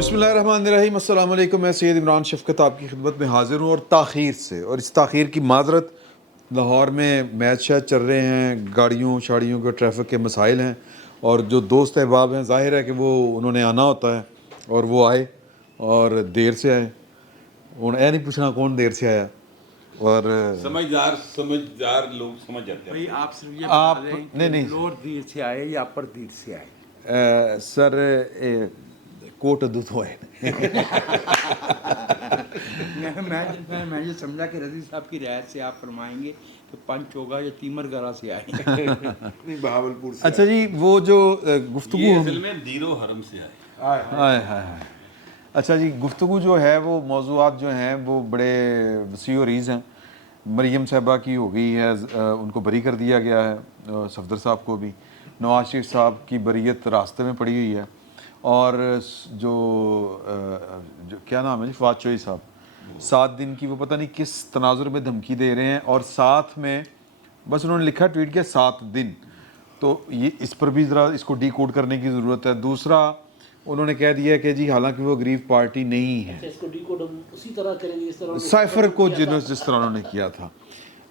بسم اللہ الرحمن الرحیم، السلام علیکم۔ میں سید عمران شفقت آپ کی خدمت میں حاضر ہوں، اور تاخیر سے، اور اس تاخیر کی معذرت۔ لاہور میں میچ شیچ چل رہے ہیں، گاڑیوں شاڑیوں کے ٹریفک کے مسائل ہیں، اور جو دوست احباب ہیں ظاہر ہے کہ وہ انہوں نے آنا ہوتا ہے، اور وہ آئے اور دیر سے آئے۔ ہوں اے نہیں پوچھنا کون دیر سے آیا، اور سمجھدار لوگ سمجھ جاتے ہیں۔ بھائی آپ صرف یہ بتا دیں کہ لوور دیر سے آئے یا اپر دیر سے آئے؟ سر کوٹ دودھ ہوئے۔ میں یہ سمجھا کہ رضی صاحب کی رعایت سے آپ فرمائیں گے کہ پنچ ہوگا یا تیمر گرا سے آئے۔ بہاولپور سے اچھا جی، وہ جو گفتگو یہ اصل میں دیرو حرم سے آئے۔ ہائے ہائے۔ اچھا جی، گفتگو جو ہے وہ موضوعات جو ہیں وہ بڑے وسیع و عریض ہیں۔ مریم صاحبہ کی ہو گئی ہے، ان کو بری کر دیا گیا ہے، صفدر صاحب کو بھی۔ نواز شریف صاحب کی بریت راستے میں پڑی ہوئی ہے، اور جو کیا نام ہے جی، فواد چوہی صاحب 7 دن کی وہ پتہ نہیں کس تناظر میں دھمکی دے رہے ہیں، اور ساتھ میں بس انہوں نے لکھا ٹویٹ کیا 7 دن۔ تو یہ اس پر بھی ذرا اس کو ڈی کوڈ کرنے کی ضرورت ہے۔ دوسرا انہوں نے کہہ دیا کہ جی حالانکہ وہ غریب پارٹی نہیں ہے، اس کو ڈی کوڈ ہم اسی طرح کریں گے جس طرح سائفر کو جس طرح انہوں نے کیا تھا۔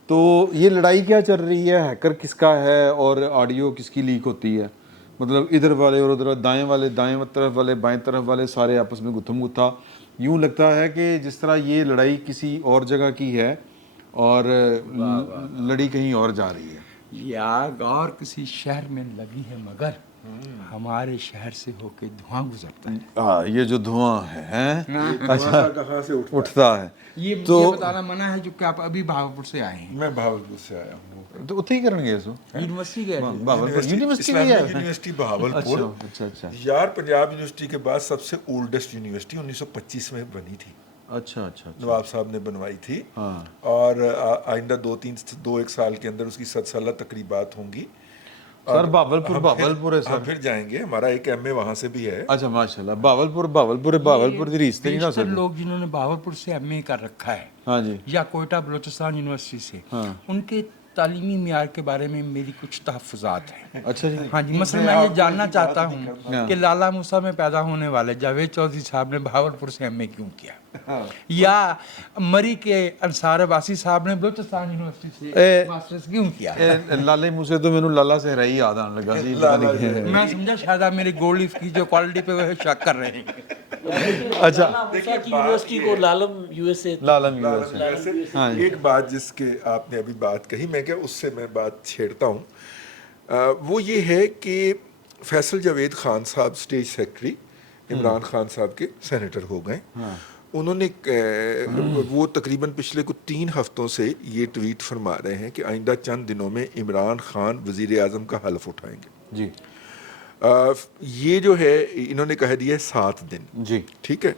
تو یہ لڑائی کیا چل رہی ہے، ہیکر کس کا ہے، اور آڈیو کس کی لیک ہوتی ہے؟ مطلب ادھر والے اور ادھر، دائیں والے دائیں طرف والے، بائیں طرف والے، سارے آپس میں گتھم گتھا۔ یوں لگتا ہے کہ جس طرح یہ لڑائی کسی اور جگہ کی ہے اور لڑی کہیں اور جا رہی ہے۔ یہ آگ اور کسی شہر میں لگی ہے، مگر ہمارے شہر سے ہو کے دھواں گزرتا ہے۔ ہاں، یہ جو دھواں ہے اچھا کہاں سے اٹھتا ہے، یہ مجھے بتانا منع ہے جو کہ آپ ابھی بہاولپور سے آئے ہیں۔ میں بہاولپور سے آیا ہوں، تو اتنے ہی کرن گے سو یونیورسٹی گئے تھے؟ بہاولپور یونیورسٹی اسلامی میں ہے۔ یونیورسٹی بہاولپور۔ اچھا اچھا یار پنجاب یونیورسٹی کے بعد سب سے اولڈسٹ یونیورسٹی 1925 میں بنی تھی، اچھا اچھا نواب صاحب نے بنوائی تھی، ہاں۔ اور آئندہ 2-1 سال کے اندر اس کی 100 سالہ تقریبات ہوں گی۔ سر بہاولپور ہے ہم سر۔ پھر جائیں گے، ہمارا ایک ایم اے وہاں سے بھی ہے۔ اچھا ماشاء اللہ، بہاولپور دی ریستے نہیں نہ بیشتر سکتے۔ لوگ جنہوں نے بہاولپور سے ایم اے کر رکھا ہے ہاں جی، یا کوئٹہ بلوچستان یونیورسٹی سے، ہاں۔ ان کے تعلیمی معیار کے بارے میں میری کچھ تحفظات ہیں۔ اچھا جی، ہاں جی، مثلا میں یہ جاننا چاہتا ہوں کہ لالا موسیٰ میں پیدا ہونے والے جاوید چودھری صاحب نے بہاولپور سے ایم اے کیوں کیا، یا مری کے انصار عباسی صاحب نے بلوچستان یونیورسٹی سے ماسٹرز کیوں کیا۔ لالے منہ سے تو مینوں لالا سے ہرائی یاد آنے لگا جی، پتہ نہیں کیا ہے۔ میں سمجھا شاید آپ میری گولڈ لیف کی جو کوالٹی پہ وہ شک کر رہے ہیں۔ اچھا، یونیورسٹی کو لالم یو ایس اے لالم یونیورسٹی۔ ویسے ایک بات جس کے آپ نے ابھی بات کہی، میں کیا اس سے میں بات چھیڑتا ہوں، وہ یہ ہے کہ فیصل جاوید خان صاحب اسٹیج سیکرٹری عمران خان صاحب کے سینیٹر ہو گئے۔ انہوں نے وہ تقریباً پچھلے 3 ہفتوں سے یہ ٹویٹ فرما رہے ہیں کہ آئندہ چند دنوں میں عمران خان وزیر اعظم کا حلف اٹھائیں گے جی یہ جو ہے انہوں نے کہہ دیا ہے 7 دن، جی، ٹھیک ہے۔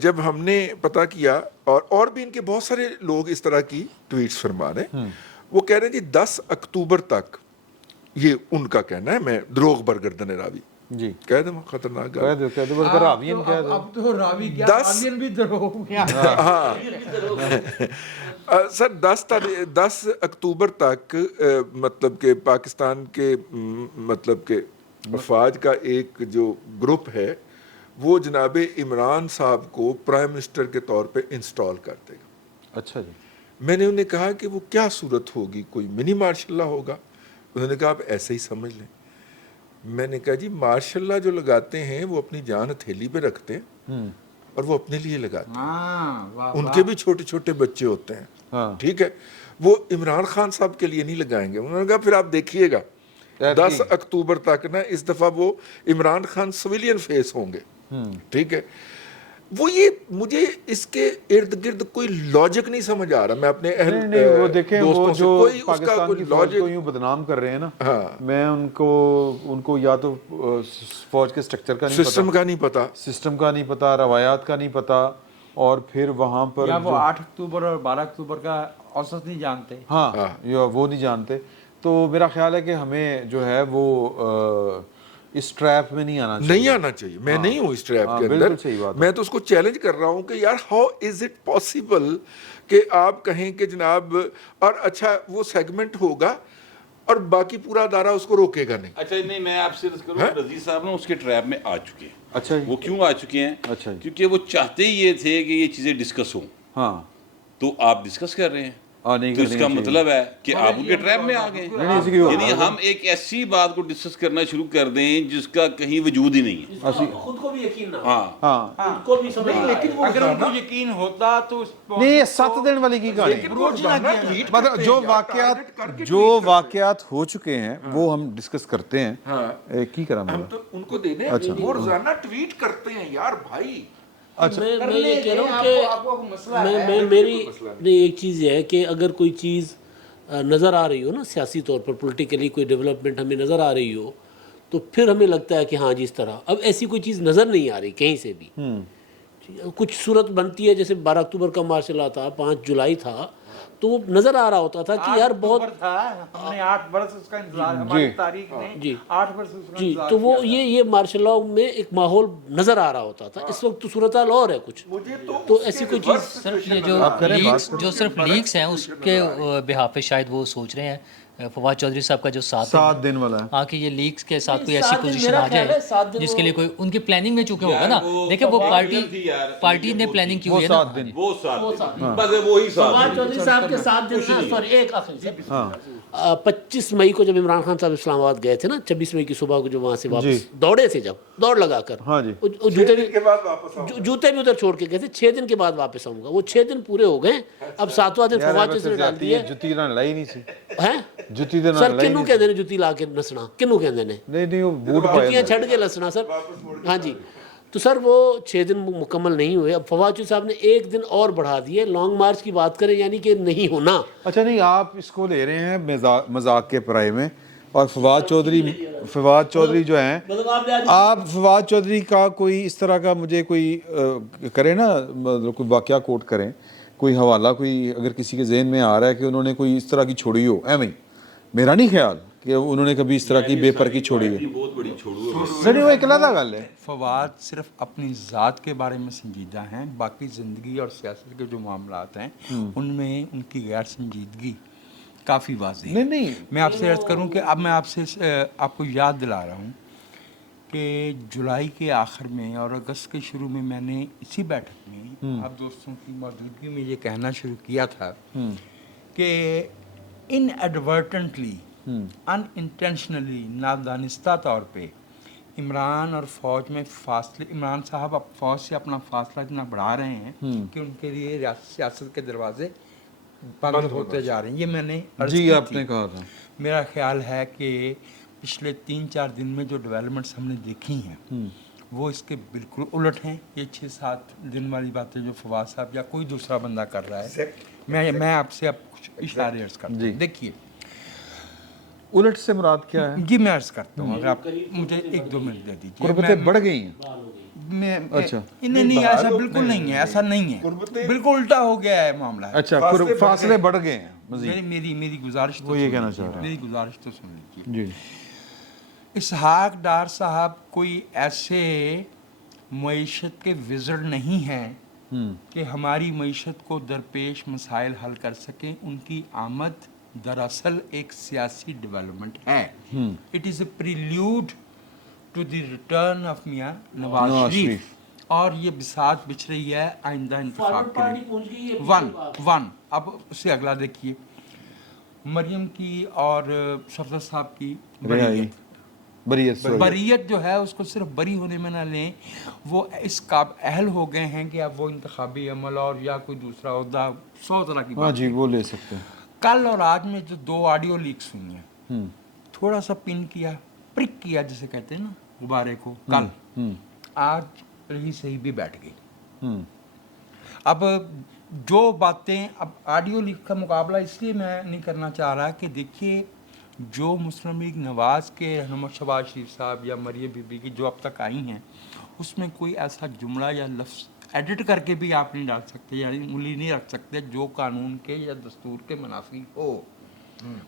جب ہم نے پتہ کیا، اور بھی ان کے بہت سارے لوگ اس طرح کی ٹویٹس فرما رہے ہیں، وہ کہہ رہے ہیں جی 10 اکتوبر تک، یہ ان کا کہنا ہے، میں دروغ برگردن راوی جی کہہ دوں، خطرناک کہہ دو کہہ دو، بلکہ راوین کہہ دو۔ اب تو راوی کیا، 10 راوین بھی دروغ گیا۔ ہاں سر 10 اکتوبر تک مطلب کہ پاکستان کے مطلب کہ افواج کا ایک جو گروپ ہے وہ جناب عمران صاحب کو پرائم منسٹر کے طور پہ انسٹال کر دے گا۔ اچھا جی، میں نے انہیں کہا کہ وہ کیا صورت ہوگی، کوئی منی مارشل اللہ ہوگا؟ انہوں نے کہا آپ ایسے ہی سمجھ لیں۔ میں نے کہا جی مارشل اللہ جو لگاتے ہیں وہ اپنی جان ہتھیلی پہ رکھتے ہیں اور وہ اپنے لیے لگاتے ہیں، ان کے بھی چھوٹے چھوٹے بچے ہوتے ہیں، ٹھیک ہے، وہ عمران خان صاحب کے لیے نہیں لگائیں گے۔ انہوں نے کہا پھر آپ دیکھیے گا 10 اکتوبر تک نا، اس دفعہ وہ عمران خان سویلین فیس ہوں گے، ٹھیک ہے۔ وہ یہ مجھے اس کے ارد گرد کوئی لاجک نہیں سمجھ آ رہا۔ میں اپنے وہ دیکھیں، وہ دوستوں سے جو کوئی اس کا پاکستان کوئی کی فوج کو لاجک، یوں بدنام کر رہے ہیں نا، میں ان کو یا تو فوج کے سٹرکچر کا نہیں پتا، سسٹم کا نہیں پتا، سسٹم کا نہیں پتا، روایات کا نہیں پتا، اور پھر وہاں پر یا وہ 8 اکتوبر اور 12 اکتوبر کا اوسط نہیں جانتے۔ ہاں، یا وہ نہیں جانتے۔ تو میرا خیال ہے کہ ہمیں جو ہے وہ اس ٹریپ میں نہیں آنا چاہیے۔ میں نہیں ہوں اس ٹریپ کے بالکل اندر۔ صحیح بات ہے۔ میں تو اس کو چیلنج کر رہا ہوں کہ یار ہاؤ از اٹ پاسبل کہ آپ کہیں کہ جناب، اور اچھا وہ سیگمنٹ ہوگا اور باقی پورا ادارہ اس کو روکے گا نہیں. اچھا نہیں میں آپ سے عرض کروں رضی صاحب نا اس کے ٹریپ میں آ چکے ہیں. اچھا جی. وہ کیوں آ چکے ہیں؟ اچھا جی. کیونکہ وہ چاہتے ہی یہ تھے کہ یہ چیزیں ڈسکس ہوں. ہاں تو آپ ڈسکس کر رہے ہیں نہیں تو اس کا مطلب ہے کہ آپ ان کے ٹریپ میں آ گئے. یعنی ہم ایک ایسی بات کو ڈسکس کرنا شروع کر دیں جس کا کہیں وجود ہی نہیں ہے. خود کو بھی یقین نہ ہو. ہاں خود کو بھی سمجھ نہ آئے. اگر ان کو یقین ہوتا تو نہیں یہ 7 دن والی کی کہانی مطلب جو واقعات ہو چکے ہیں وہ ہم ڈسکس کرتے ہیں. کی کرا ہم تو ان کو دے دیں. وہ روزانہ ٹویٹ کرتے ہیں یار بھائی. میں یہ کہہ رہا ہوں کہ میری ایک چیز یہ ہے کہ اگر کوئی چیز نظر آ رہی ہو نا سیاسی طور پر پولیٹیکلی کوئی ڈیولپمنٹ ہمیں نظر آ رہی ہو تو پھر ہمیں لگتا ہے کہ ہاں جی اس طرح. اب ایسی کوئی چیز نظر نہیں آ رہی کہیں سے بھی. کچھ صورت بنتی ہے جیسے 12 اکتوبر کا مارشل لا تھا, 5 جولائی تھا, تو وہ نظر آ رہا ہوتا تھا کہ یار بہت ہم نے 8 برس اس کا انتظار ہماری تاریخ نے 8 برس اس کا جی انتظار تو وہ یہ مارشل لاء میں ایک ماحول نظر آ رہا ہوتا تھا. اس وقت تو صورتحال اور ہے کچھ, تو ایسی کوئی چیز. سر یہ جو صرف لیکس ہیں اس کے بہاف پہ شاید وہ سوچ رہے ہیں فواد چودھری صاحب کا جو 7 دن والا ہے ہاں کہ یہ لیکس کے ساتھ کوئی ایسی پوزیشن آ جائے جس کے لیے کوئی ان کی پلاننگ میں چونکہ ہوگا نا. دیکھیں وہ پارٹی نے پلاننگ کی ہوئی ہے نا. وہ 7 دن بس وہی 7 فواد چودھری صاحب کے 7 دن سوری ایک آخری 25 مئی کو جب عمران خان صاحب اسلام آباد گئے تھے نا, 26 مئی کی صبح کو جو وہاں سے واپس دوڑے تھے, جب دوڑ لگا کر جوتے بھی ادھر چھوڑ کے گئے تھے, 6 دن کے بعد واپس آؤں گا. وہ 6 دن پورے ہو گئے. اب 7واں دن فواد چودھری نے ڈال دیا جُتی نہ لڑائی نہیں سی ہے. سر کنوں کہندے نے جُتی لا کے نسنا, کنوں کہندے نے نہیں وہ بوٹ جُتیاں چھڑ کے نسنا سر. ہاں جی تو سر وہ 6 دن مکمل نہیں ہوئے. اب فواد چودھری صاحب نے 1 دن اور بڑھا دیے. لانگ مارچ کی بات کریں یعنی کہ نہیں ہونا. اچھا نہیں آپ اس کو لے رہے ہیں مذاق کے پرائے میں, اور فواد چودھری جو ہیں آپ فواد چودھری کا کوئی اس طرح کا مجھے کوئی کرے نا مطلب کوئی واقعہ کوٹ کریں, کوئی حوالہ کوئی اگر کسی کے ذہن میں آ رہا ہے کہ انہوں نے کوئی اس طرح کی چھوڑی ہو. ایویں میرا نہیں خیال کہ انہوں نے کبھی اس طرح کی بے پر کی چھوڑی ہے. بہت بڑی چھوڑو نہیں وہ ایک علیحدہ گل ہے. فواد صرف اپنی ذات کے بارے میں سنجیدہ ہیں, باقی زندگی اور سیاست کے جو معاملات ہیں ان میں ان کی غیر سنجیدگی کافی واضح ہے. نہیں میں آپ سے عرض کروں کہ اب میں آپ کو یاد دلا رہا ہوں کہ جولائی کے آخر میں اور اگست کے شروع میں میں نے اسی بیٹھک میں آپ دوستوں کی موجودگی میں یہ کہنا شروع کیا تھا کہ ان ایڈورٹنٹلی ان انٹینشنلی نادانستہ طور پہ عمران اور فوج میں فاصلے, عمران صاحب اب فوج سے اپنا فاصلہ اتنا بڑھا رہے ہیں کہ ان کے لیے سیاست کے دروازے بند ہوتے جا رہے ہیں. یہ میں نے جی آپ نے کہا تھا. میرا خیال ہے کہ پچھلے 3-4 دن میں جو ڈیولپمنٹس ہم نے دیکھی ہیں وہ اس کے بالکل الٹ ہیں. یہ 6-7 دن والی باتیں جو فواد صاحب یا کوئی دوسرا بندہ کر رہا ہے, میں آپ سے اب کچھ اشارے عرض کرتا ہوں. دیکھیے الٹ سے مراد کیا ہے؟ جی میں عرض کرتا ہوں, اگر آپ مجھے 1-2 منٹ دے دیجیے. قربتیں بڑھ گئی ہیں. اچھا نہیں ایسا بالکل نہیں ہے, ایسا نہیں ہے, بالکل الٹا ہو گیا ہے معاملہ. اچھا فاصلے بڑھ گئے ہیں مزید. میری گزارش وہ یہ کہنا چاہ رہا ہے. میری گزارش تو سن لیجیے. جی اسحاق ڈار صاحب کوئی ایسے معیشت کے وزرڈ نہیں ہیں کہ ہماری معیشت کو درپیش مسائل حل کر سکیں. ان کی آمد دراصل ایک سیاسی ڈیولپمنٹ ہے. It is a prelude to the return of Mian Nawaz شریف, اور یہ بساط بچھ رہی ہے آئندہ انتخاب کے لیے. ون اب اس سے اگلا دیکھیے, مریم کی اور صفدر صاحب کی بریت جو ہے اس کو صرف بری ہونے میں نہ لیں, وہ اس قابل اہل ہو گئے ہیں کہ اب وہ انتخابی عمل اور یا کوئی دوسرا عہدہ 100 طرح کی بات. جی وہ لے سکتے ہیں. کل اور آج میں جو 2 آڈیو لیکس ہوئی ہیں, تھوڑا سا پن کیا, پرک کیا جسے کہتے ہیں نا غبارے کو, کل آج رہی صحیح بھی بیٹھ گئی. اب جو باتیں, اب آڈیو لیک کا مقابلہ اس لیے میں نہیں کرنا چاہ رہا کہ دیکھیے جو مسلم لیگ نواز کے رہنما شہباز شریف صاحب یا مریم بی بی کی جو اب تک آئی ہیں اس میں کوئی ایسا جملہ یا لفظ ایڈٹ کر کے بھی آپ نہیں ڈال سکتے, یعنی انگلی نہیں رکھ سکتے جو قانون کے یا دستور کے منافی ہو.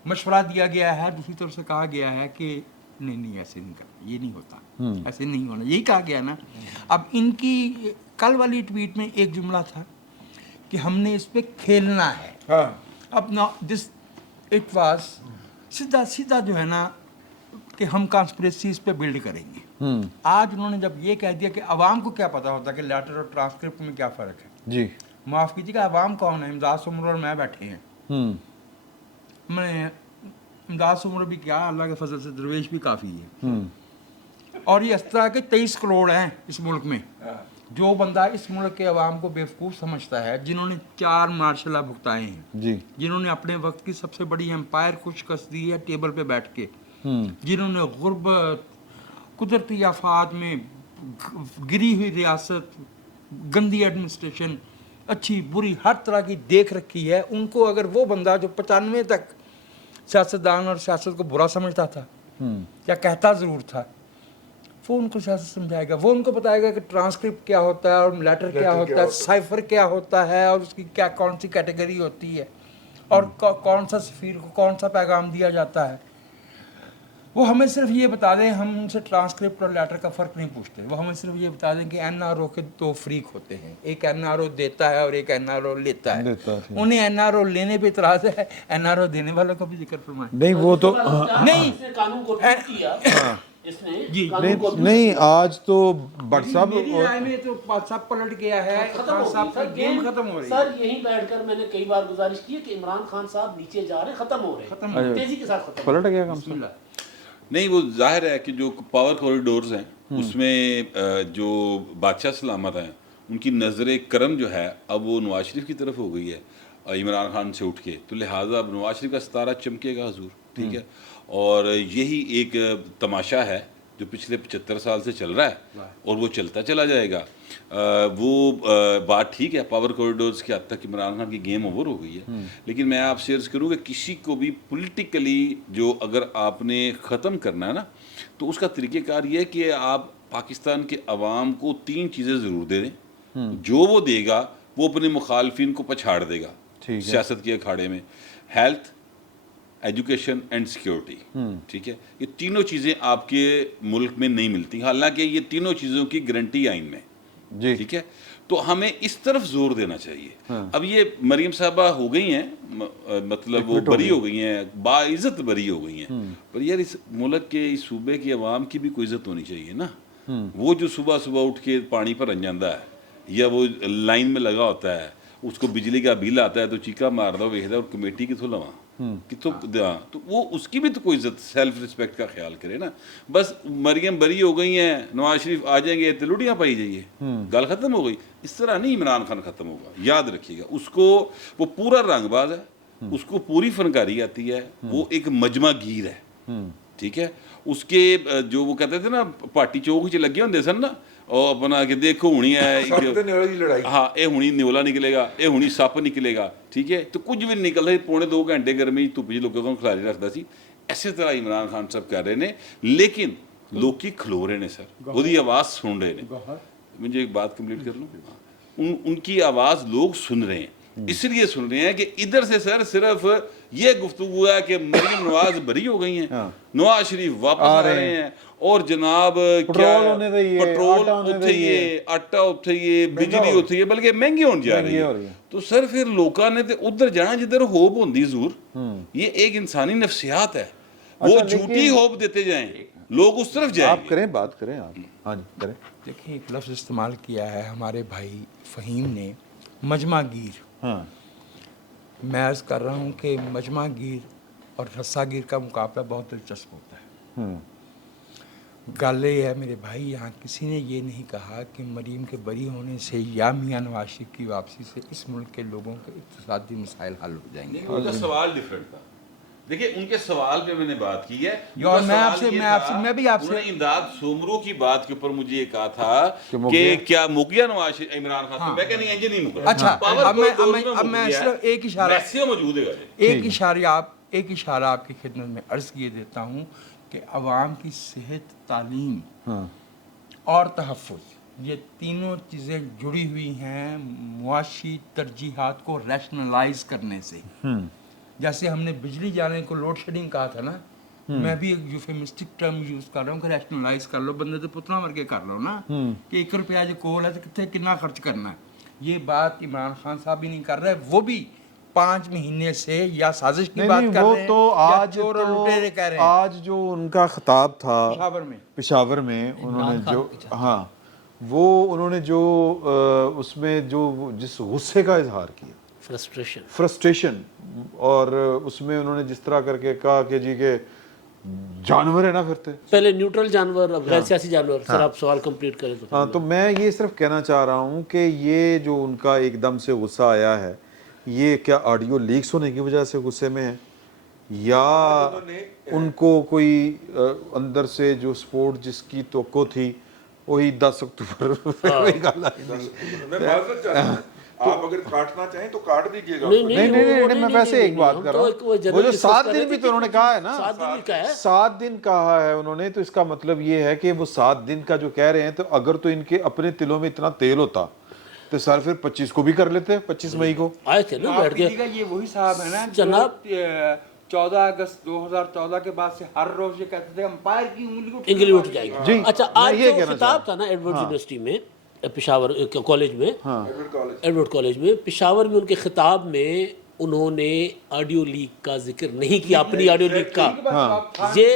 مشورہ دیا گیا ہے, دوسری طرف سے کہا گیا ہے کہ نہیں ایسے نہیں کرنا, یہ نہیں ہوتا, ایسے نہیں ہونا, یہی کہا گیا نا. اب ان کی کل والی ٹویٹ میں ایک جملہ تھا کہ ہم نے اس پہ کھیلنا ہے. اب دس اٹ واز सीधा सीधा जो है ना कि हम कॉन्स्पिरेसीज पे बिल्ड करेंगे। आज उन्होंने जब ये कह दिया कि अवाम को क्या पता होता कि लेटर और ट्रांसक्रिप्ट में क्या फ़र्क है। जी। माफ़ कीजिएगा, अवाम कौन है? इमदाद उमर और मैं बैठे हैं। मैं इमदाद उमर भी क्या, अल्लाह के फजल से दरवेश भी काफ़ी है। और ये इस तरह के 23 करोड़ हैं इस मुल्क में। जो बंदा इस मुल्क के अवाम को बेवकूफ़ समझता है, जिन्होंने 4 मार्शल लॉ भुगताए हैं, जी। जिन्होंने अपने वक्त की सबसे बड़ी एम्पायर को शिकस्त दी है टेबल पे बैठ के, जिन्होंने गुर्बत, कुदरती आफात में गिरी हुई रियासत, गंदी एडमिनिस्ट्रेशन, अच्छी बुरी हर तरह की देख रखी है, उनको अगर वो बंदा जो 95 तक सियासतदान और सियासत को बुरा समझता था या कहता ज़रूर था, वो उनको सियासत समझाएगा, वो उनको बताएगा कि ट्रांसक्रिप्ट क्या होता है और लेटर क्या होता है, साइफर क्या होता है और उसकी क्या कौन सी कैटेगरी होती है और कौन सा सफ़ीर को कौन सा पैगाम दिया जाता है। वो हमें सिर्फ ये बता दें, हम उनसे ट्रांसक्रिप्ट और लेटर का फ़र्क नहीं पूछते, वो हमें सिर्फ ये बता दें कि एनआरओ के 2 फ्रीक होते हैं, एक एनआरओ देता है और एक एनआरओ लेता है। उन्हें एनआरओ लेने पे इतराज़ है, एनआरओ देने वालों का भी जिक्र फरमाएं। नहीं वो तो नहीं कानून को ट्वीट किया इसने जी कानून को नहीं, आज तो भट्ट साहब मेरी राय में तो सब पलट गया है, खत्म हो साहब गई की गेम खत्म हो रही है। सर यहीं बैठकर मैंने कई बार गुजारिश की है कि इमरान खान साहब नीचे जा रहे हैं, खत्म हो रहे हैं, तेजी के साथ खत्म पलट गया काम से। नहीं, वो जाहिर है कि जो पावर कॉरिडोर्स हैं उसमें जो बादशाह सलामत हैं उनकी नज़र करम जो है अब वो नवाज शरीफ की तरफ हो गई है इमरान खान से उठ के, तो लिहाजा अब नवाज शरीफ का सितारा चमकेगा हजूर, ठीक है। और यही एक तमाशा है जो पिछले 75 साल से चल रहा है और वो चलता चला जाएगा। बात ठीक है, पावर कॉरिडोर्स के हद तक इमरान खान की गेम ओवर हो गई है, लेकिन मैं आपसे अर्ज़ करूँ कि किसी को भी पॉलिटिकली जो अगर आपने ख़त्म करना है ना, तो उसका तरीक़ेकार ये है कि आप पाकिस्तान के अवाम को 3 चीज़ें ज़रूर दे दें। जो वो देगा वो अपने मुखालफिन को पछाड़ देगा सियासत के अखाड़े में। हेल्थ, एजुकेशन एंड सिक्योरिटी, ठीक है, ये तीनों चीज़ें आपके मुल्क में नहीं मिलती, हालांकि ये तीनों चीज़ों की गारंटी आइन में, ठीक है। तो हमें इस तरफ जोर देना चाहिए। अब ये मरीम साहबा हो गई हैं, मतलब वो बरी हो गई हैं, बाइज्जत बरी हो गई हैं, पर यार इस मुल्क के इस सूबे की आवाम की भी कोई इज्जत होनी चाहिए ना। वो जो सुबह सुबह उठ के पानी पर रन जाता है या वो लाइन में लगा होता है, उसको बिजली का बिल आता है तो चीका मार दो वेखदा और कमेटी कितों लवा कितों, तो वो उसकी भी तो कोई इज्जत, सेल्फ रिस्पेक्ट का ख्याल करे ना। बस मरियम बरी हो गई हैं, नवाज शरीफ आ जाएंगे तो लुड़ियाँ पाई जाइए, गल खत्म हो गई। इस तरह नहीं इमरान खान खत्म होगा, याद रखिएगा। उसको वो पूरा रंगबाज है, उसको पूरी फनकारी आती है, वो एक मजमा गीर है, ठीक है। उसके जो वो कहते थे ना पार्टी चौक च लगे होंगे सन ना, और अपना कि देखो हुणी है, हाँ ये हुणी न्योला निकलेगा, ये हुणी सप निकलेगा, ठीक है। तो कुछ भी नहीं निकलता, 2.5 घंटे गर्मी धुप च लोगों को खिलारी रखता सी। इसे तरह इमरान खान साहब कर रहे हैं, लेकिन लोग खलो रहे हैं सर, उसकी आवाज़ सुन रहे हैं। मुझे एक बात कंप्लीट कर लूँ, उनकी आवाज़ लोग सुन रहे हैं, इसलिए सुन रहे हैं कि इधर से सर सिर्फ ये गुफ्तगू है कि मरीम नवाज बरी हो गई हैं, नवाज शरीफ वापस आ रहे हैं, और जनाब क्या पेट्रोल उठाइए, आटा उठाइए, बिजली उठाइए, बल्कि महंगी होने जा रही है। तो सर फिर लोगों ने तो उधर जाना जिधर होप होती जरूर। ये एक इंसानी नफ्सियात है, वो झूठी होप देते जाएं, लोग उस तरफ जाएं। आप करें, बात करें आप। हाँ जी करें। देखिए, एक लफ्ज़ इस्तेमाल किया है हमारे भाई फ़हीम ने, मजमा गीर। हाँ, मैं अर्ज़ कर रहा हूँ कि मजमा गिर और रस्सा गिर का मुकाबला बहुत दिलचस्प होता है। गल ये है मेरे भाई, यहाँ किसी ने ये नहीं कहा कि मरीम के बरी होने से या मियाँ नवाज शरीफ की वापसी से इस मुल्क के लोगों के इक़्तिसादी मसाइल हल हो जाएंगे। उनका सवाल डिफरेंट था। देखिए, उनके सवाल पे मैंने बात की है, और मैं भी आपसे इमदाद सोमरू की बात के ऊपर मुझे ये कहा था कि क्या मुक गया नवाज इमरान खान। हाँ। मैं कहनी है नहीं मुका। अच्छा, अब मैं सिर्फ एक इशारा, मौजूद है, एक इशारा आपकी खिदमत में अर्ज़ किए देता हूँ कि अवाम की सेहत, तालीम और तहफ़्फ़ुज़, ये तीनों चीज़ें जुड़ी हुई हैं मुआशी तरजीहात को रैशनलाइज करने से। जैसे हमने बिजली जाने को लोड शेडिंग कहा था ना, मैं भी एक यूफेमिस्टिक टर्म यूज़ कर रहा हूँ कि रैशनलाइज कर लो, बंदे तो पुतना मर के कर लो ना, कि 1 रुपया जो कोल है तो कितने कितना खर्च करना है। ये बात इमरान खान साहब भी नहीं कर रहे, वो भी 5 महीने से या साजिश की नहीं बात नहीं कर वो रहे हैं तो या आज चोर और लुटेरे कह रहे हैं आज जो उनका खिताब था पेशावर में। उन्होंने जो हाँ वो उन्होंने जो उसमें जो जिस गुस्से का इजहार किया, फ्रस्ट्रेशन, और उसमें उन्होंने जिस तरह करके कहा कि जी के जानवर है ना फिरते, पहले न्यूट्रल जानवर, अब गैर सियासी जानवर। सर आप सवाल कंप्लीट करें तो। हाँ, तो मैं ये सिर्फ कहना चाह रहा हूँ कि ये जो उनका एकदम से गुस्सा आया है, ये क्या ऑडियो लीक्स होने की वजह से गुस्से में है, या उनको कोई अंदर से जो सपोर्ट जिसकी तवक्को थी वही 10 अक्टूबर वही गल आई। मैं माजरत चाहता हूं, आप अगर काटना चाहें तो काट दीजिएगा। नहीं, मैं वैसे एक बात कर रहा हूँ, वो जो 7 दिन भी तो उन्होंने कहा है ना, 7 दिन कहा है उन्होंने, तो इसका मतलब ये है कि वो 7 दिन का जो कह रहे हैं, तो अगर तो इनके अपने तिलों में इतना तेल होता तो सर फिर 25 को भी कर लेते, 25 मई को आए थे ना बैठ के। ये वही साहब है ना जनाब 14 अगस्त 2014 के बाद से हर रोज ये कहते थे अंपायर की इंगली उठ जाएगी। जी, अच्छा, आज ये जो खिताब था ना एडवर्ड यूनिवर्सिटी में, पेशावर कॉलेज में, एडवर्ड कॉलेज में, पेशावर में, उनके खिताब में उन्होंने ऑडियो लीक का जिक्र नहीं किया, अपनी ऑडियो लीक का। ये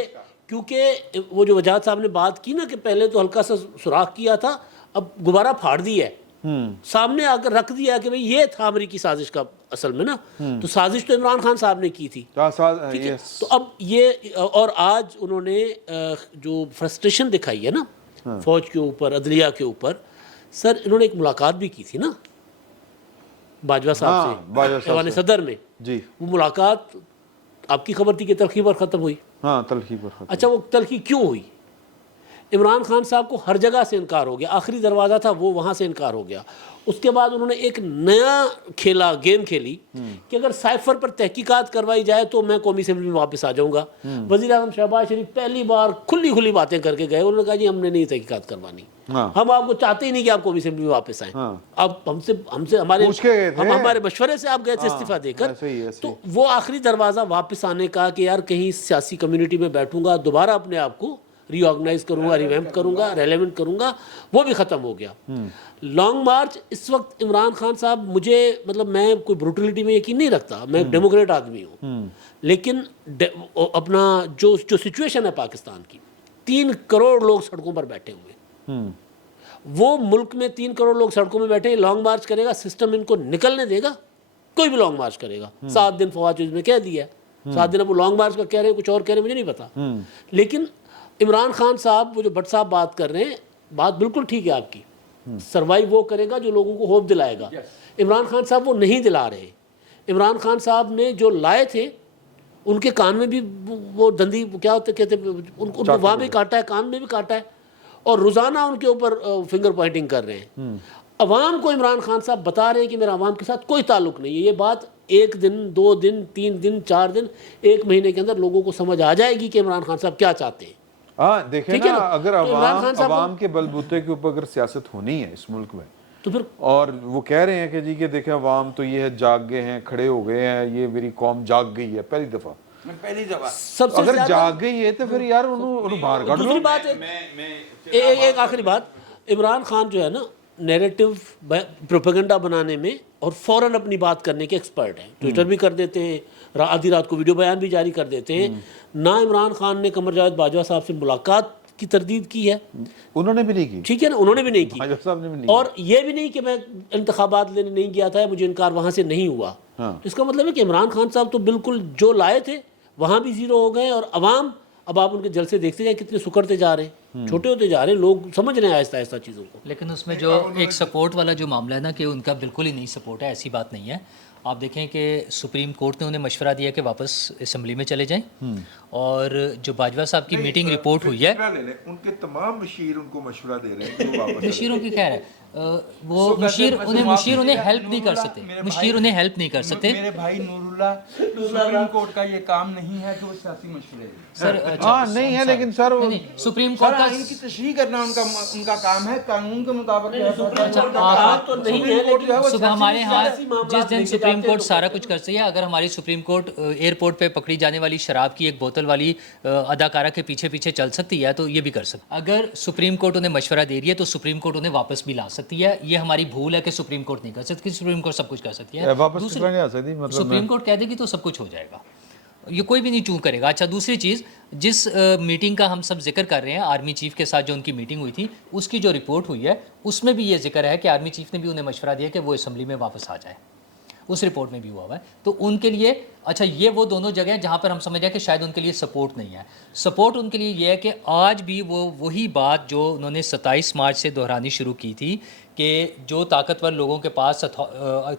क्योंकि वो जो वजाहत साहब ने बात की ना कि पहले तो हल्का सा सुराख किया था, अब गुब्बारा फाड़ दिया है, सामने आकर रख दिया कि भाई ये था अमेरिकी साजिश का असल में ना। तो साजिश तो इमरान खान साहब ने की थी, ठीक है। तो अब ये, और आज उन्होंने जो फ्रस्ट्रेशन दिखाई है ना फौज के ऊपर, अदलिया के ऊपर, सर इन्होंने एक मुलाकात भी की थी ना बाजवा साहब से ऐवान सदर में जी। वो मुलाकात आपकी खबर थी कि तलखी पर ख़त्म हुई। हाँ, तलखी पर ख़त्म। अच्छा, वो तलखी क्यों हुई? इमरान खान साहब को हर जगह से इनकार हो गया, आखिरी दरवाज़ा था वो, वहाँ से इनकार हो गया। उसके बाद उन्होंने एक नया गेम खेली कि अगर साइफर पर तहकीकात करवाई जाए तो मैं कौमी असेंबली में वापस आ जाऊँगा। वज़ीर आज़म शहबाज शरीफ पहली बार खुली बातें करके गए, उन्होंने कहा जी हमने नहीं तहकीकात करवानी, हम आपको चाहते ही नहीं कि आप कौमी असेंबली में वापस आएँ। अब हमसे हमारे मशवरे से आप गए थे इस्तीफा देकर, तो वो आखिरी दरवाज़ा वापस आने का कि यार कहीं सियासी कम्युनिटी में बैठूंगा, दोबारा अपने आप को रीऑर्गेनाइज करूंगा, रिवैम्प करूंगा, रेलेवेंट करूंगा, वो भी ख़त्म हो गया। लॉन्ग मार्च इस वक्त इमरान खान साहब, मुझे मतलब मैं कोई ब्रूटलिटी में यकीन नहीं रखता, मैं एक डेमोक्रेट आदमी हूँ, लेकिन अपना जो सिचुएशन है पाकिस्तान की, 3 करोड़ लोग सड़कों पर बैठे हुए, वो मुल्क में 3 करोड़ लोग सड़कों में बैठे, लॉन्ग मार्च करेगा, सिस्टम इनको निकलने देगा? कोई भी लॉन्ग मार्च करेगा। 7 दिन फवाद ने कह दिया है, 7 दिन अब वो लॉन्ग मार्च का कह रहे हैं, कुछ और कह रहे हैं मुझे नहीं पता। लेकिन इमरान खान साहब, वो जो भट्ट साहब बात कर रहे हैं, बात बिल्कुल ठीक है आपकी, सर्वाइव वो करेगा जो लोगों को होप दिलाएगा। इमरान खान साहब वो नहीं दिला रहे। इमरान खान साहब ने जो लाए थे, उनके कान में भी वो दंदी क्या होते कहते, उनको वहाँ भी काटा है, कान में भी काटा है, और रोज़ाना उनके ऊपर फिंगर पॉइंटिंग कर रहे हैं। अवाम को इमरान खान साहब बता रहे हैं कि मेरा अवाम के साथ कोई ताल्लुक नहीं है। ये बात 1 दिन, 2 दिन, 3 दिन, 4 दिन, 1 महीने के अंदर लोगों को समझ आ जाएगी कि इमरान खान साहब क्या चाहते हैं। हाँ, देखें ना, अगर अवाम के बलबूते के ऊपर अगर सियासत होनी है इस मुल्क में, तो फिर, और वो कह रहे हैं कि जी के देखें अवाम तो ये है, जाग गए हैं, खड़े हो गए हैं, ये मेरी कौम जाग गई है पहली दफा सबसे अगर जाग गई है तो फिर यार उन्होंने बाहर काट लो। दूसरी बात एक आखिरी बात, इमरान खान जो है ना नैरेटिव प्रोपेगेंडा बनाने में और फौरन अपनी बात करने के एक्सपर्ट हैं। ट्विटर भी कर देते हैं, आधी रात को वीडियो बयान भी जारी कर देते हैं। ना इमरान खान ने कमर जावेद बाजवा साहब से मुलाकात की तरदीद की है, उन्होंने भी नहीं की, ठीक है ना, उन्होंने भी नहीं की, बाजवा साहब ने भी नहीं, और ये भी नहीं कि मैं इंतखाबात लेने नहीं गया था, मुझे इनकार वहाँ से नहीं हुआ। इसका मतलब है कि इमरान खान साहब तो बिल्कुल जो लाए थे वहाँ भी ज़ीरो हो गए, और अवाम, अब आप उनके जलसे देखते जाए कितने सुकड़ते जा रहे हैं, छोटे होते जा रहे हैं, लोग समझ रहे हैं आहिस्ता आहिस्ता चीज़ों को। लेकिन उसमें जो एक सपोर्ट वाला जो मामला है ना, कि उनका बिल्कुल ही नहीं सपोर्ट है, ऐसी बात नहीं है। आप देखें कि सुप्रीम कोर्ट ने उन्हें मशवरा दिया कि वापस असम्बली में चले जाएं, और जो बाजवा साहब की मीटिंग रिपोर्ट हुई है, उनके तमाम मशीर उनको मशवरा दे रहे हैं। मशीरों की खैर है, वो मशीर उन्हें हेल्प नहीं कर सकते, मशीर उन्हें हेल्प नहीं कर सकते। मेरे भाई नूरुल्लाह, सुप्रीम कोर्ट का ये काम नहीं है कि वो सियासी मशवरे दें सर। हाँ, नहीं है, लेकिन सर सुप्रीम कोर्ट का इनकी तशरीह करना उनका काम है, कानून के मुताबिक। तो नहीं है, सुबह हमारे यहाँ जिस दिन सुप्रीम कोर्ट सारा कुछ कर सकती है, अगर हमारी सुप्रीम कोर्ट एयरपोर्ट पे पकड़ी जाने वाली शराब की एक बोतल वाली अदाकारा के पीछे चल सकती है, तो ये भी कर सकती है। अगर सुप्रीम कोर्ट उन्हें मशवरा दे रही है तो सुप्रीम कोर्ट उन्हें वापस भी ला सकती है। सकती है, ये हमारी भूल है कि सुप्रीम कोर्ट नहीं कर सकती, सुप्रीम कोर्ट सब कुछ कर सकती है। वापस किस तरह नहीं आ सकती, मतलब सुप्रीम कोर्ट कह देगी तो सब कुछ हो जाएगा, ये कोई भी नहीं चूक करेगा। अच्छा, दूसरी चीज़, जिस मीटिंग का हम सब जिक्र कर रहे हैं, आर्मी चीफ के साथ जो उनकी मीटिंग हुई थी, उसकी जो रिपोर्ट हुई है उसमें भी ये जिक्र है कि आर्मी चीफ ने भी उन्हें मशवरा दिया कि वो असम्बली में वापस आ जाए, उस रिपोर्ट में भी हुआ हुआ है। तो उनके लिए, अच्छा, ये वो दोनों जगह हैं जहाँ पर हम समझ रहे हैं कि शायद उनके लिए सपोर्ट नहीं है। सपोर्ट उनके लिए ये है कि आज भी वो वही बात जो उन्होंने 27 मार्च से दोहरानी शुरू की थी कि जो ताकतवर लोगों के पास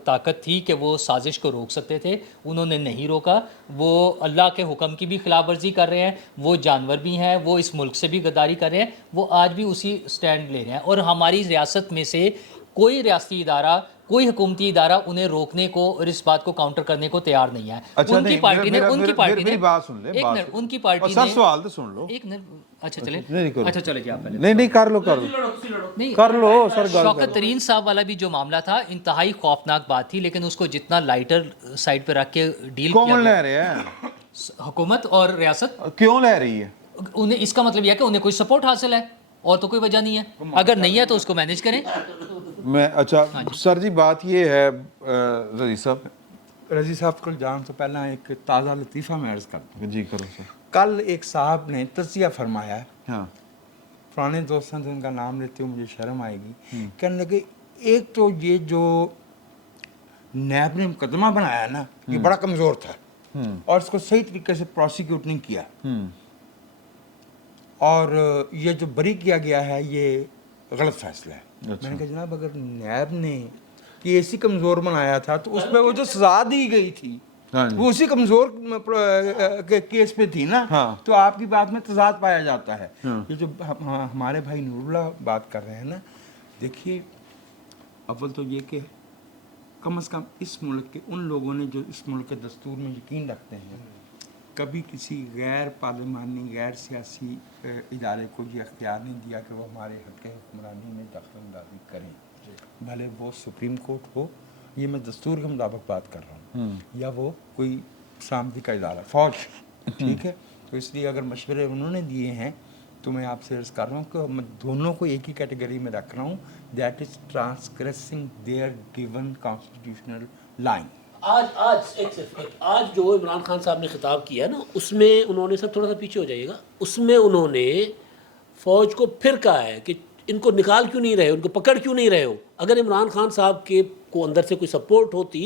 ताकत थी कि वो साजिश को रोक सकते थे, उन्होंने नहीं रोका। वो अल्लाह के हुक्म की भी खिलाफ वर्जी कर रहे हैं, वो जानवर भी हैं, वो इस मुल्क से भी गद्दारी कर रहे हैं, वो आज भी उसी स्टैंड ले रहे हैं। और हमारी रियासत में से कोई रियासती इदारा, कोई हुकूमती इदारा उन्हें रोकने को और इस बात को काउंटर करने को तैयार नहीं है। अच्छा, उनकी नहीं, पार्टी ने, मेरा- उनकी मेरा- पार्टी ने, मेरी बात सुन ले, एक बात मिनट, सुन। उनकी पार्टी और सर ने, सवाल तो सुन लो। एक मिनट, अच्छा चले, नहीं करो। अच्छा चले आप पहले। नहीं कर लो नहीं, कर लो सर, शौकत तरीन साहब वाला भी जो मामला था, इंतहाई खौफनाक बात थी, लेकिन उसको जितना लाइटर साइड पे रख के डील कौन किया ले गया, रहे हैं, हुकूमत और रियासत, क्यों ले रही है? उन्हें, इसका मतलब यह है कि उन्हें कोई सपोर्ट हासिल है, और तो कोई वजह नहीं है। अगर नहीं है तो उसको मैनेज करें। मैं, अच्छा सर जी, बात ये है रजी साहब, रजी साहब को जान से पहला एक ताज़ा लतीफ़ा मैं अर्ज़ करता हूँ। जी करो सर। कल एक साहब ने तज़किया फरमाया है, हाँ, पुराने दोस्तों से उनका नाम लेते हुए मुझे शर्म आएगी, कहने लगे एक तो ये जो नैब ने मुकदमा बनाया ना, ये बड़ा कमज़ोर था और इसको सही तरीके से प्रोसिक्यूट नहीं किया, और ये जो बरी किया गया है ये गलत फैसला है। मैंने कहा जनाब, अगर नैब ने केस ही कमज़ोर बनाया था तो उसमें वो जो सज़ा दी गई थी हाँ जी। वो उसी कमज़ोर केस पे थी ना, हाँ। तो आपकी बात में तजाद पाया जाता है। ये जो हमारे भाई नूरुल्लाह बात कर रहे हैं ना, देखिए, अव्वल तो ये कि कम से कम इस मुल्क के उन लोगों ने जो इस मुल्क के दस्तूर में यकीन रखते हैं, कभी किसी गैर पार्लिमानी गैर सियासी इदारे को ये अख्तियार नहीं दिया कि वो हमारे हक़ हुक्मरानी में दखल अंदाजी करें, भले वो सुप्रीम कोर्ट हो, ये मैं दस्तूर के मुताबिक बात कर रहा हूँ, या वो कोई सामती का इदारा, फौज, ठीक है। तो इसलिए अगर मशवरे उन्होंने दिए हैं तो मैं आपसे अर्ज़ कर रहा हूँ कि मैं दोनों को एक ही कैटेगरी में रख रहा हूँ, that is transgressing their given constitutional line. आज जो इमरान खान साहब ने खिताब किया है ना, उसमें उन्होंने, सब थोड़ा सा पीछे हो जाइएगा, उसमें उन्होंने फ़ौज को फिर कहा है कि इनको निकाल क्यों नहीं रहे हो, इनको पकड़ क्यों नहीं रहे हो। अगर इमरान खान साहब के को अंदर से कोई सपोर्ट होती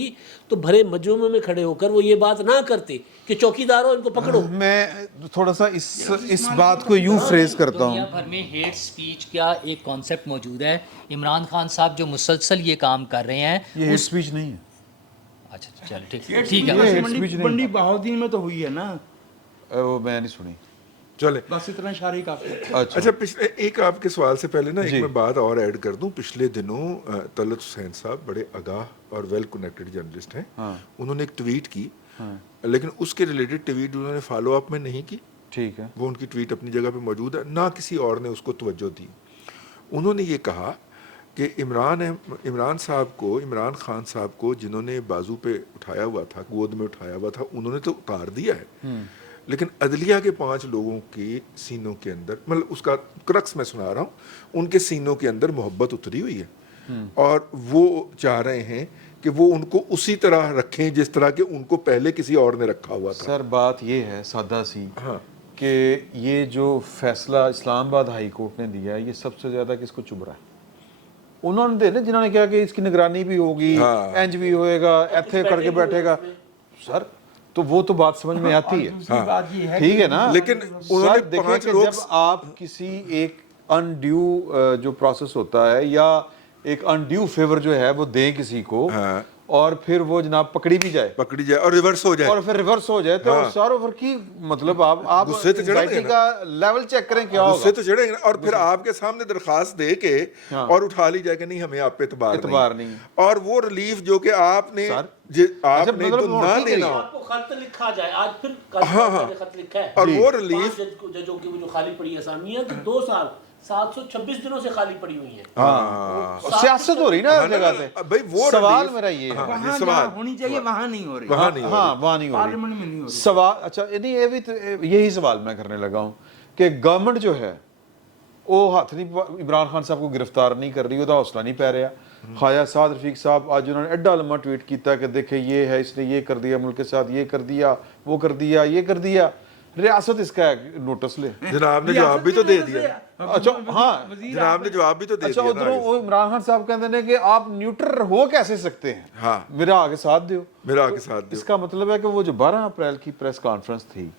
तो भरे मजमे में खड़े होकर वो ये बात ना करते कि चौकीदार हो, इनको पकड़ो। मैं थोड़ा सा इस बात को यूं फ्रेज करता दुनिया हूँ। भर में हेट स्पीच का एक कॉन्सेप्ट मौजूद है। इमरान खान साहब जो मुसलसल ये काम कर रहे हैं, ये हेट स्पीच नहीं है। अच्छा चलो ठीक ठीक ये है। hate speech नहीं। मंडी बहाउद्दीन में तो हुई है ना, वो मैं नहीं सुनी। चले। बस इतना इशारा ही काफी है। अच्छा, पिछले एक आपके सवाल से पहले ना एक मैं बात और ऐड कर दूं। पिछले दिनों तलत हुसैन साहब बड़े आगाह और वेल कनेक्टेड जर्नलिस्ट हैं, उन्होंने एक ट्वीट की, लेकिन उसके रिलेटेड ट्वीट उन्होंने फॉलो अप में नहीं की। ठीक है, वो उनकी ट्वीट अपनी जगह पे मौजूद है, ना किसी और ने उसको तवज्जो दी। उन्होंने ये कहा कि इमरान खान साहब को जिन्होंने बाजू पे उठाया हुआ था, गोद में उठाया हुआ था, उन्होंने तो उतार दिया है, लेकिन अदलिया के 5 लोगों के सीनों के अंदर, मतलब उसका क्रक्स मैं सुना रहा हूँ, उनके सीनों के अंदर मोहब्बत उतरी हुई है और वो चाह रहे हैं कि वो उनको उसी तरह रखें जिस तरह के उनको पहले किसी और ने रखा हुआ था। सर बात ये है सादा सी, हाँ, कि ये जो फैसला इस्लामाबाद हाई कोर्ट ने दिया है, ये सबसे ज़्यादा किसको चुभ रहा है? उन्होंने दे ना जिन्होंने कहा कि इसकी निगरानी भी होगी, एंज भी होएगा, ऐथे करके बैठेगा। सर तो वो तो बात समझ में आती है, दूसरी बात ये है ठीक है ना, लेकिन सर उन्होंने देखिए 5 कि लोग जब आप किसी एक अनड्यू जो प्रोसेस होता है या एक अनड्यू फेवर जो है वो दें किसी को, हाँ, और फिर वो जनाब पकड़ी जाए और रिवर्स हो जाए, और फिर रिवर्स हो जाए, तो सारों पर की मतलब आप गुस्से तो चढ़ेंगे anxiety ना। का लेवल चेक करें क्या उससे होगा। तो चढ़ेंगे ना, और फिर आपके सामने दरखास्त दे के और उठा ली जाए कि नहीं हमें आप पे एतबार नहीं, और वो रिलीफ जो कि आपने आपने मतलब तो ना देना हो, आपको खत लिखा जाए, आज फिर खत लिखा है, और वो रिलीफ जजों की वो जो खाली पड़ी असामियां, तो 2 साल 726 दिनों से खाली पड़ी हुई हैं। सियासत हो रही ना हर जगह पे। भाई वो सवाल relief- मेरा ये है, वहाँ सवाल जहाँ होनी चाहिए वहाँ नहीं हो रही, वहाँ नहीं हो हाँ वहाँ नहीं हो रही पार्लियामेंट में नहीं हो रही। सवाल। अच्छा नहीं, ये भी तो यही सवाल मैं करने लगा हूँ कि गवर्नमेंट जो है ਉਹ ਹੱਥ ਨਹੀਂ ਇਮਰਾਨ ਖਾਨ ਸਾਹਿਬ को गिरफ्तार नहीं कर रही, ਉਹਦਾ ਹੌਸਲਾ नहीं ਪੈ ਰਿਹਾ। खाया साद रफीक साहब आज उन्होंने एड्डा लम्बा ट्वीट किया कि देखे ये है, इसने ये कर दिया, मुल्क के साथ ये कर दिया, वो कर दिया, ये कर दिया, रियासत इसका नोटिस ले। जनाब ने जवाब भी तो दे दिया। अच्छा हाँ, जनाब ने जवाब भी तो दे अच्छा दिया। उधरों वो इमरान खान साहब कहते हैं कि आप न्यूट्रल हो कैसे सकते हैं, हाँ मेरा आगे साथ दो, मेरा आगे साथ दो। इसका मतलब है कि वो जो 12 अप्रैल की प्रेस कॉन्फ्रेंस थी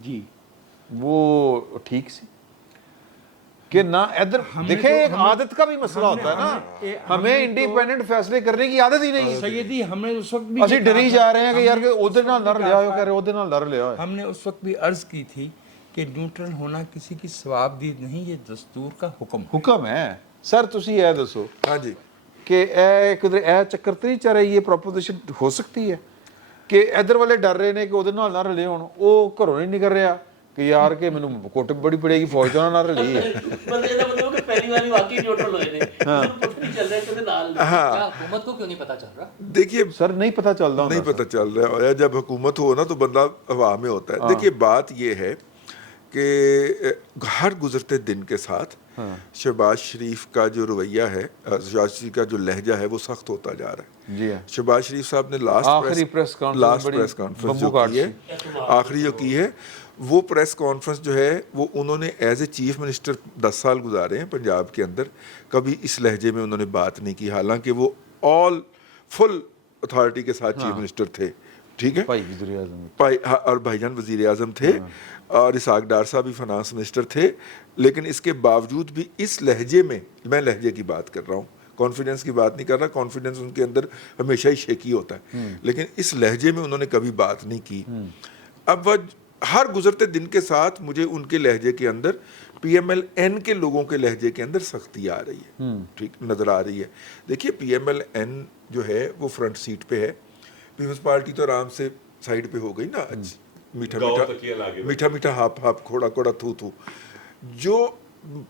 जी वो ठीक सी कि ना इधर देखें, एक आदत का भी मसला होता है ना, हमें इंडिपेंडेंट फैसले करने की आदत ही नहीं है। सैयदी हमने उस वक्त भी ਅਸੀਂ ਡਰੀ ਜਾ ਰਹੇ ਹਾਂ ਕਿ ਯਾਰ ਕਿ ਉਹਦੇ ਨਾਲ ਲੜ ਲਿਆ ਹੋਇਆ, ਕਹ ਰਹੇ ਉਹਦੇ ਨਾਲ ਲੜ ਲਿਆ ਹੋਇਆ। हमने उस वक्त भी अर्ज की थी कि न्यूट्रल होना किसी की सवाबदीद नहीं, ये दस्तूर का हुक्म है। ਹੁਕਮ ਹੈ ਸਰ। ਤੁਸੀਂ ਇਹ ਦੱਸੋ हाँ जी ਕਿ ਇਹ ਕਿਧਰ ਇਹ ਚੱਕਰ ਤੇ ਨਹੀਂ ਚੱਲ ਰਹੀ, ਇਹ ਪ੍ਰੋਪੋਜੀਸ਼ਨ ਹੋ ਸਕਦੀ ਹੈ ਕਿ ਇਧਰ ਵਾਲੇ ਡਰ ਰਹੇ ਨੇ ਕਿ ਉਹਦੇ ਨਾਲ ਨਾ ਰਲੇ ਹੋਣ, ਉਹ ਘਰੋਂ ਨਹੀਂ ਨਿਕਲ ਰਿਹਾ ਕਿ ਯਾਰ ਕਿ ਮੈਨੂੰ ਕੋਟ ਬੜੀ ਪੜੇਗੀ, ਫੌਜ ਤੋਂ ਨਾ ਰਲੀ ਹੈ। ਬੰਦੇ ਦਾ ਮਤਲਬ ਕਿ ਪਹਿਲੀ ਵਾਰੀ ਵਾਕਈ ਨਿਊਟਰਲ ਹੋਏ ਨੇ, ਪਤਾ ਨਹੀਂ ਚੱਲ ਰਿਹਾ ਕਿਹਦੇ ਨਾਲ ਨੇ। क्या हुकूमत को क्यों नहीं पता चल रहा? देखिए सर नहीं पता चलता नहीं पता चल रहा है, और जब हुकूमत हो ना तो बंदा हवा में होता है। देखिए बात ये है कि हर गुजरते दिन के साथ शहबाज शरीफ का जो रवैया है, शहबाज शरीफ का जो लहजा है वो सख्त होता जा रहा है। जी हाँ। शहबाज शरीफ साहब ने आखिरी प्रेस कॉन्फ्रेंस लास्ट बड़ी प्रेस कॉन्फ्रेंस जो बम्बू काट की है, आखिरी जो की है, वो प्रेस कॉन्फ्रेंस जो है वो उन्होंने एज ए चीफ मिनिस्टर 10 साल गुजारे हैं पंजाब के अंदर, कभी इस लहजे में उन्होंने बात नहीं की, हालांकि वो ऑल फुल अथॉरिटी के साथ चीफ मिनिस्टर थे। ठीक है भाई वज़ीर आज़म और भाईजान वज़ीर आज़म थे, और इसाक डार साहब भी फाइनेंस मिनिस्टर थे, लेकिन इसके बावजूद भी इस लहजे में, मैं लहजे की बात कर रहा हूँ, कॉन्फिडेंस की बात नहीं कर रहा, कॉन्फिडेंस उनके अंदर हमेशा ही शेकी होता है, लेकिन इस लहजे में उन्होंने कभी बात नहीं की। अब वह हर गुजरते दिन के साथ मुझे उनके लहजे के अंदर PMLN के लोगों के लहजे के अंदर सख्ती आ रही है, ठीक नज़र आ रही है। देखिए PMLN जो है वो फ्रंट सीट पे है, पीपल्स पार्टी तो आराम से साइड पे हो गई ना, मीठा मीठा मीठा हाप हाप खोड़ा खोड़ा थू थू। जो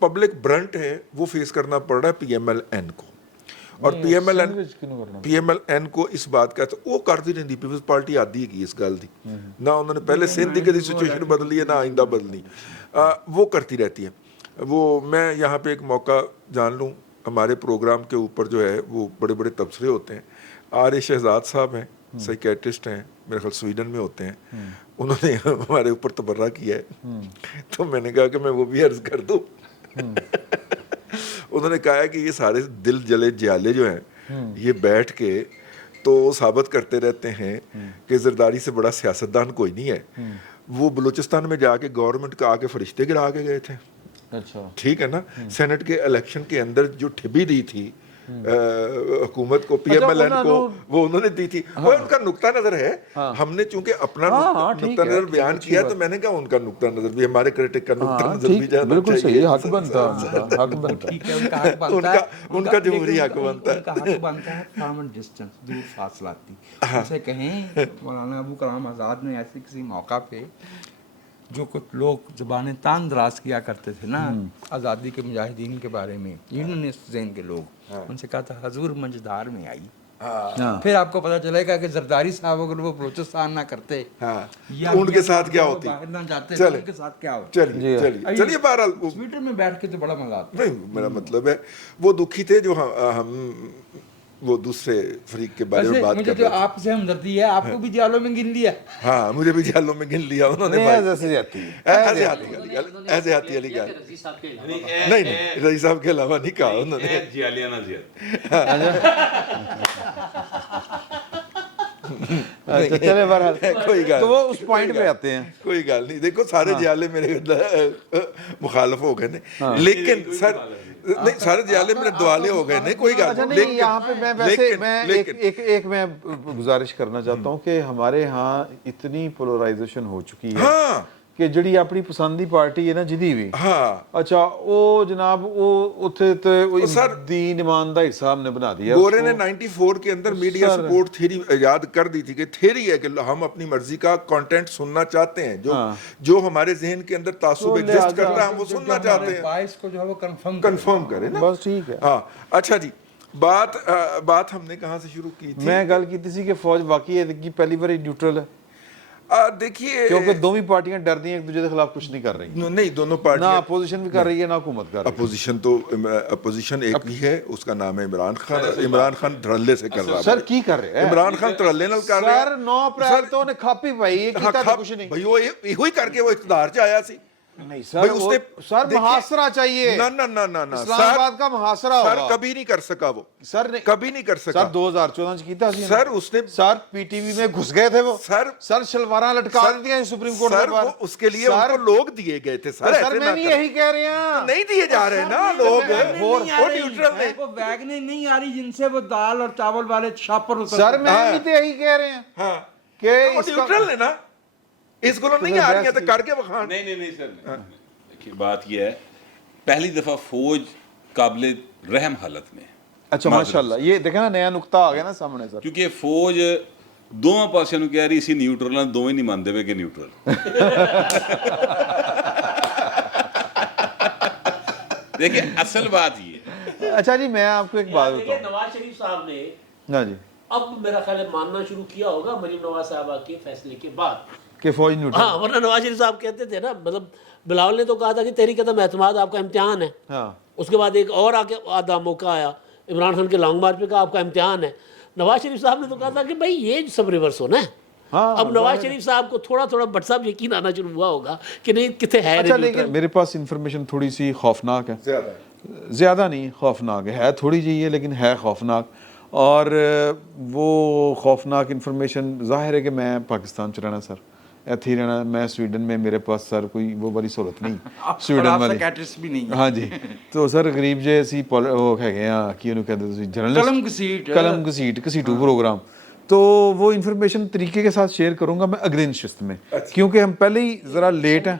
पब्लिक ब्रंट है वो फेस करना पड़ रहा है PMLN को, और PMLN को इस बात का वो करती नहीं, पीपल्स पार्टी आदि है इस गल दी ना, उन्होंने पहले सिंध की सिचुएशन बदली है ना आइंदा बदलनी, वो करती रहती है। वो मैं यहाँ पे एक मौका जान लूँ, हमारे प्रोग्राम के ऊपर जो है वो बड़े बड़े तबसरे होते हैं। आर शहजाद साहब हैं, साइकेट्रिस्ट हैं, मेरे ख्याल स्वीडन में होते हैं, उन्होंने हमारे ऊपर तबर्रा किया है, तो मैंने कहा कि मैं वो भी अर्ज कर दूँ। उन्होंने कहा है कि ये सारे दिल जले जियाले जो हैं ये बैठ के तो साबित करते रहते हैं कि जरदारी से बड़ा सियासतदान कोई नहीं है। वो बलूचिस्तान में जाके गवर्नमेंट का आके फरिश्ते गिरा के गए थे, अच्छा ठीक है ना, सेनेट के इलेक्शन के अंदर जो ठिबी दी थी हुकूमत को, PMLN को, वो उन्होंने दी थी। वो उनका नुक्ता नजर है, हमने चूंकि अपना नुक्ता नजर बयान किया तो मैंने कहा उनका नुक्ता नजर भी, हमारे क्रिटिक का नुक्ता नजर भी जाना बिल्कुल चाहिए। सही, हक बनता है, हक बनता है। ठीक है, उनका हक बनता है, उनका जमहूरी हक बनता है, उनका हक बनता है फार्म एंड डिस्टेंस, दूर फासलाती। उनसे कहें मौलाना अबू कलाम आज़ाद ने ऐसे किसी मौका पे, जो कुछ लोग ज़बान तान दराज किया करते थे ना आज़ादी के मुजाहिदीन के बारे में, यूनियनिस्ट ज़हन के लोग, उनसे कहा था हजूर मंजदार में आई। फिर आपको पता चलेगा कि जरदारी साहब अगर वो बलूचिस्तान ना करते या तो उनके साथ क्या होती, बाहर ना जाते तो उनके साथ क्या होता। चलिए चलिए चलिए, बहरहाल ट्विटर में बैठ के तो बड़ा मजा आता नहीं, मेरा मतलब है वो दुखी थे जो हम वो दूसरे फरीक के बारे में बात मुझे कर तो रहे थे। आपसे हमदर्दी है, आपको भी जालों में गिन लिया। हाँ मुझे भी जालों में गिन लिया उन्होंने नहीं, भाई। ऐसे जाती है, ऐसे हाथी वाली गल रज़ी साहब के अलावा नहीं नहीं, रईस साहब के अलावा नहीं कहा उन्होंने। जियालियाना जिया अच्छा चले बहरहाल कोई गल तो वो उस पॉइंट पे आते हैं। कोई गल नहीं, देखो सारे जियाले मेरे मुखालफ हो गए ने, लेकिन सर नहीं सारे जियाले मेरे दुआले हो गए ने, कोई गल अच्छा नहीं, यहाँ पे मैं वैसे मैं एक मैं गुजारिश करना चाहता हूँ कि हमारे यहाँ इतनी पोलराइजेशन हो चुकी है हाँ कि जड़ी अपनी पसंद दी पार्टी है ना जिदी भी, हाँ अच्छा वो जनाब वो उथे तो सर, दीन ईमान का हिसाब ने बना दिया गोरे ने 94 के अंदर मीडिया सपोर्ट थ्योरी इजाद कर दी थी कि थ्योरी है कि हम अपनी मर्जी का कंटेंट सुनना चाहते हैं, जो हमारे जहन के अंदर तासुब एग्जिस्ट करता है हम वो सुनना चाहते हैं, बाइस को जो है वो कंफर्म करें ना, बस ठीक है। हाँ अच्छा जी, बात हमने कहाँ से शुरू की थी? मैं गल की थी कि फौज वाकई है कि पहली बार न्यूट्रल है। देखिए क्योंकि दोनों पार्टियां डर दी हैं एक दूसरे के खिलाफ कुछ नहीं कर रही, नहीं, दोनों ना पार्टियां, अपोजिशन भी कर रही है ना हुकूमत कर रही है। अपोजिशन तो अपोजिशन एक ही है, उसका नाम है इमरान खान। इमरान खान धड़ल्ले से कर रहा है। सर की कर रहे हैं इमरान खान धड़ल्ले नाल कर रहा है। सर 9 अप्रैल तो ਉਹਨੇ ਖਾਪੀ ਪਾਈ ਇਹ हाँ, ਕੀਤਾ ਤਾਂ ਕੁਝ ਨਹੀਂ। भाई वो ਇਹੋ ਹੀ ਕਰਕੇ वो इक़्तिदार 'ਚ आया सी। नहीं भाई सर उसने सर देखिए- मुहासरा चाहिए, ना ना ना ना ना इस्लामाबाद का मुहासरा सर होगा। कभी नहीं कर सका वो, सर ने कभी नहीं कर सका सर 2014 ਚ ਕੀਤਾ ਸੀ सर उसने सर पीटीवी में घुस गए थे वो सर सर शलवारा लटका सर- दिया सुप्रीम कोर्ट सर के बाहर। वो उसके लिए सर- उनको लोग दिए गए थे सर, सर ऐसे मैं ना भी करें। यही कह रहे हैं नहीं दिए जा रहे ना लोग, वो वो न्यूट्रल ने। वो वैगनें नहीं आ रही जिनसे वो दाल और चावल वाले छापर उतर सर मैं भी तो यही कह रहे हैं हाँ कि वो इसका न्यूट्रल है ना, इस को नहीं आ रही है तो करके बखान। नहीं नहीं नहीं सर नहीं। देखिए बात यह है, पहली दफ़ा फौज काबिल रहम हालत में है। अच्छा माशाल्लाह ये देखें ना नया नुक्ता आ गया ना सामने सर। क्योंकि फौज ਦੋਵਾਂ ਪਾਸਿਆਂ ਨੂੰ ਕਹਿ ਰਹੀ ਸੀ ਨਿਊਟਰਲ ਨਾਲ, ਦੋਵੇਂ ਨਹੀਂ ਮੰਨਦੇ ਵੇ ਕਿ ਨਿਊਟਰਲ। देखिए असल बात ये है। अच्छा जी मैं आपको एक बात देखिए, बताऊं। नवाज शरीफ साहब ने हाँ जी अब मेरा ख्याल है मानना शुरू किया होगा मरीम नवाज साहबा के फैसले के बाद। कि फौज न्यूट्रल। हाँ, वरना नवाज शरीफ साहब कहते थे ना, मतलब बिलावल ने तो कहा था कि तहरीक एतमाद आपका इम्तिहान है। हाँ उसके बाद एक और आके आधा मौका आया, इमरान खान के लॉन्ग मार्च पे कहा आपका इम्तिहान है। नवाज शरीफ साहब ने तो कहा था कि भाई ये सब रिवर्स होना है। हाँ, अब नवाज शरीफ साहब को थोड़ा थोड़ा बट साहब यकीन आना शुरू हुआ होगा कि नहीं कितने है अच्छा neutral। लेकिन मेरे पास इंफॉर्मेशन थोड़ी सी खौफनाक है, ज्यादा ज़्यादा नहीं खौफनाक है थोड़ी जी है लेकिन है खौफनाक। और वो खौफनाक इंफॉर्मेशन ज़ाहिर है कि मैं पाकिस्तान च रहना सर, ਇੱਥੇ ਹੀ ਰਹਿਣਾ मैं स्वीडन में मेरे पास सर कोई वो बड़ी सहूलत नहीं स्वीडन वाली ਸਾਈਕੈਟ੍ਰਿਸਟ ਵੀ ਨਹੀਂ ਹੈ। हाँ जी तो सर गरीब जे ਅਸੀਂ ਉਹ ਹੈਗੇ ਆ ਕੀ ਉਹਨੂੰ ਕਹਿੰਦੇ ਤੁਸੀਂ ਜਰਨਲਿਸਟ कलम घसीटू प्रोग्राम। तो वो इन्फॉर्मेशन तरीके के साथ शेयर करूंगा मैं अगली नशिस्त में, क्योंकि हम पहले ही ज़रा लेट हैं।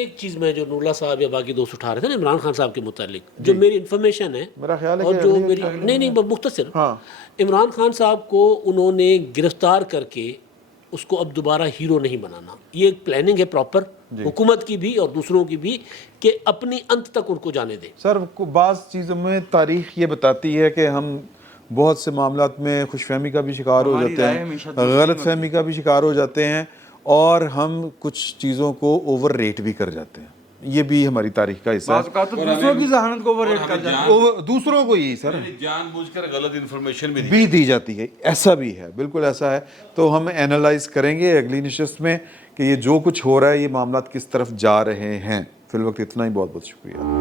एक चीज़ में जो नूरला साहब या बाकी दोस्त उठा रहे थे ना इमरान खान साहब के मुतालिक, जो मेरी इन्फॉर्मेशन है मेरा ख्याल है और कि जो अगली- मेरी नहीं मुख्तसर, हाँ। इमरान खान साहब को उन्होंने गिरफ्तार करके उसको अब दोबारा हीरो नहीं बनाना, ये एक प्लानिंग है प्रॉपर हुकूमत की भी और दूसरों की भी कि अपनी अंत तक उनको जाने दें। सर बाज़ चीज़ों में तारीख ये बताती है कि हम बहुत से मामलात में खुशफहमी का भी शिकार हो जाते हैं, गलत फहमी का भी शिकार हो जाते हैं और हम कुछ चीज़ों को ओवर रेट भी कर जाते हैं। ये भी हमारी तारीख का हिस्सा है। तो दूसरों की जहानत को ओवररेट कर जाते दूसरों को ही सर जानबूझकर गलत इन्फॉर्मेशन भी दी जाती है, ऐसा भी है, बिल्कुल ऐसा है। तो हम एनालाइज करेंगे अगली नशिस्त में कि ये जो कुछ हो रहा है ये मामलात किस तरफ जा रहे हैं। फिल वक्त इतना ही, बहुत बहुत शुक्रिया।